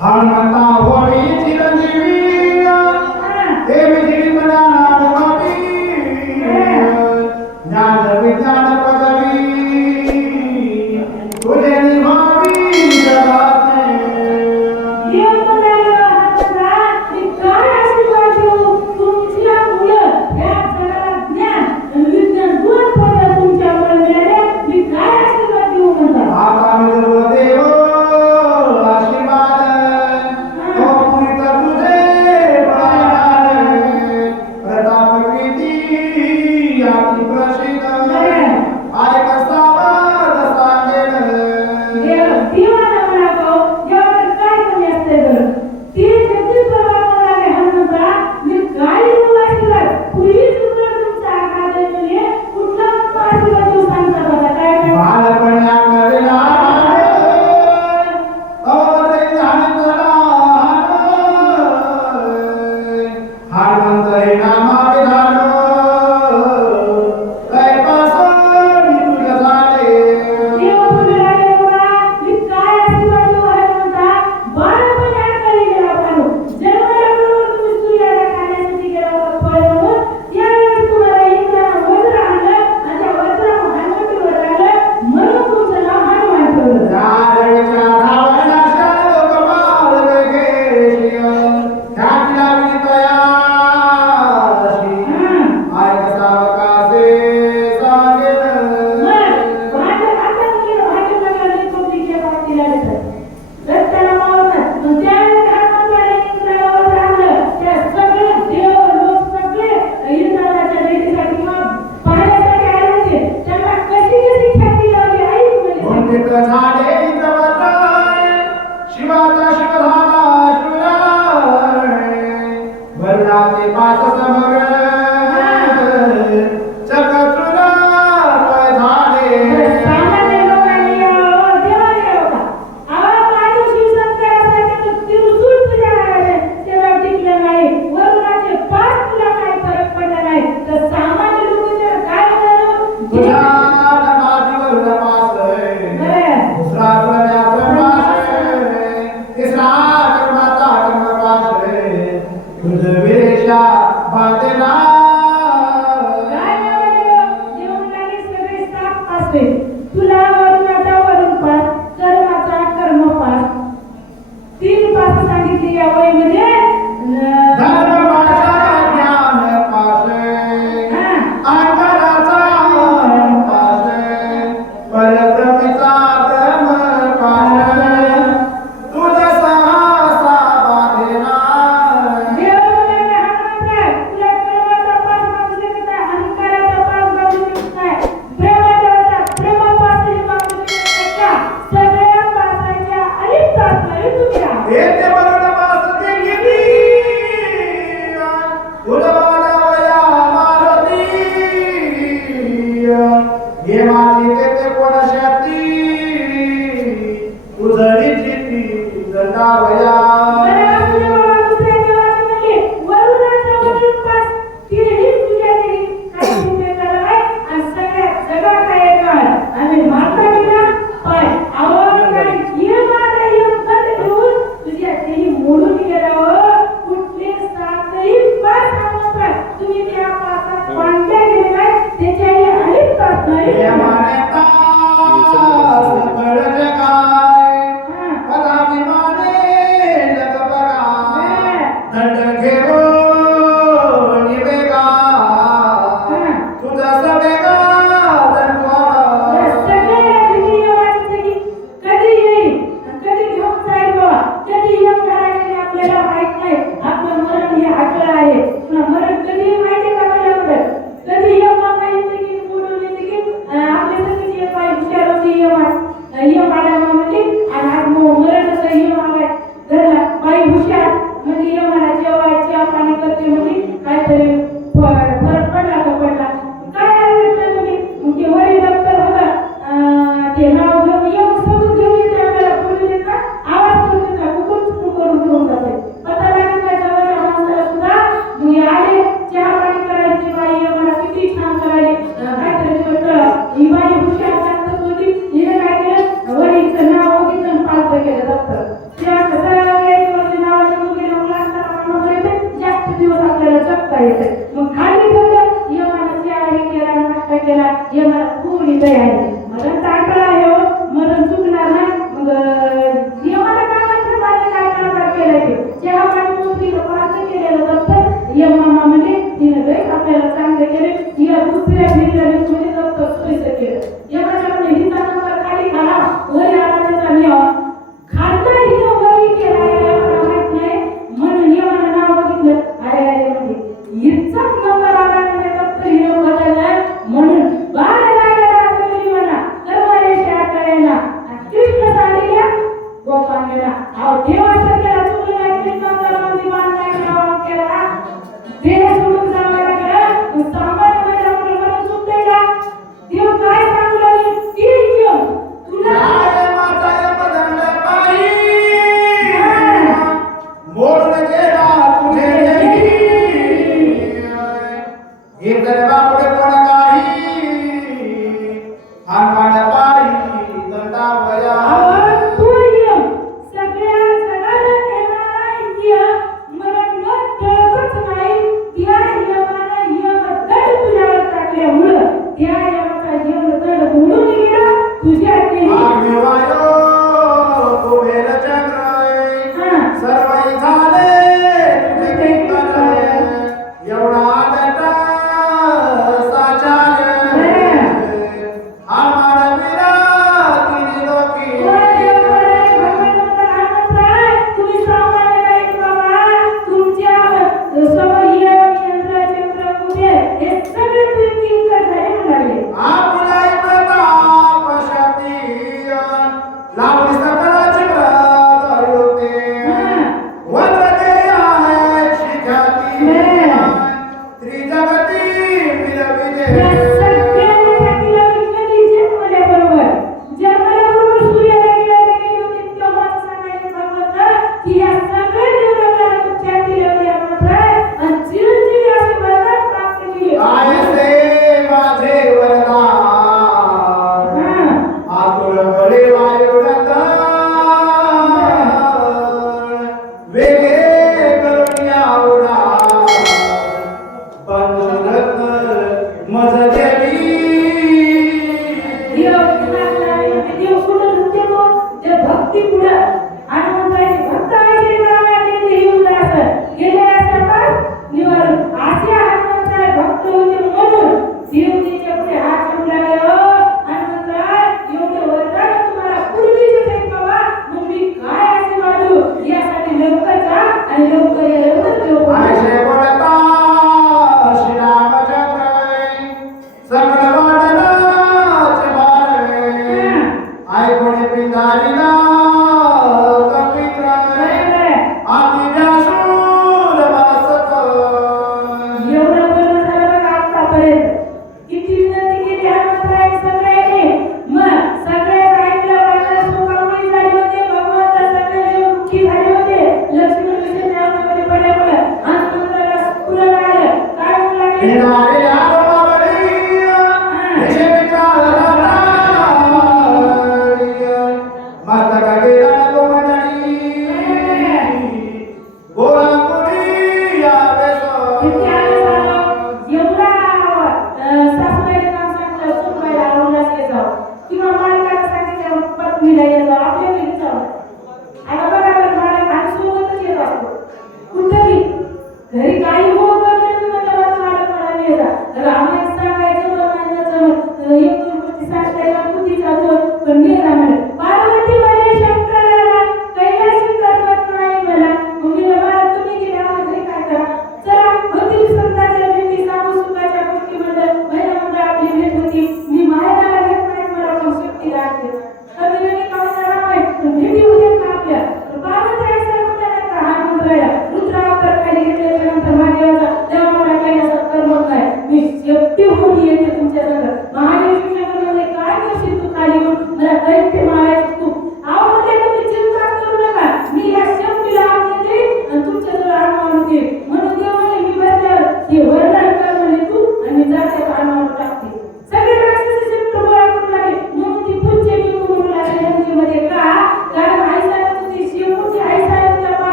હણતા વળી Chiranjeevi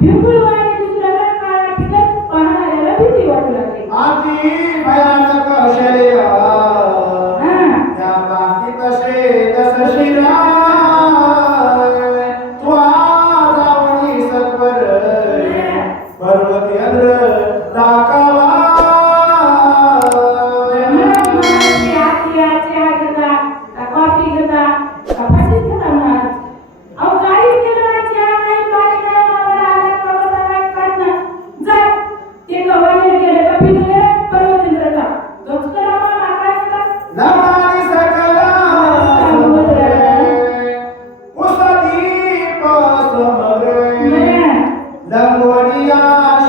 people Yeah.